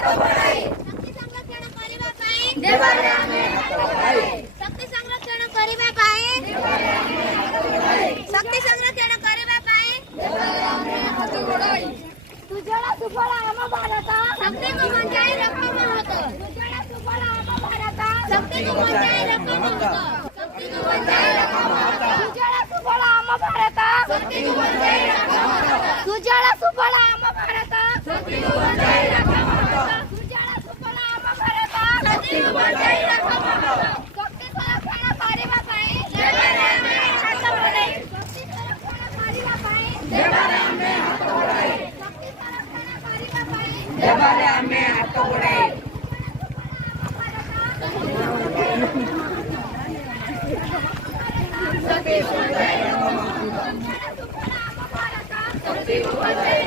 शक्ति संरक्षण करिबा पाए शक्ति संरक्षण करिबा पाए तुझला सुफळ आम भारत शक्ति को बचाई रखो महत तुझला सुफळ आम भारत शक्ति को बचाई रखो महत शक्ति को बचाई रखो महत तुझला सुफळ आम भारत शक्ति को बचाई रखो महत तुझला सुफळ आम भारत शक्ति को बचाई रखो महत तुझला सुफळ आम भारत शक्ति को बचाई रखो महत शक्ति संरक्षण करिबा पाए देवारे आमे हाथ बढाई शक्ति संरक्षण करिबा पाए देवारे आमे हाथ बढाई शक्ति संरक्षण करिबा पाए देवारे आमे हाथ बढाई शक्ति को बचाई रखो महत शक्ति को बचाई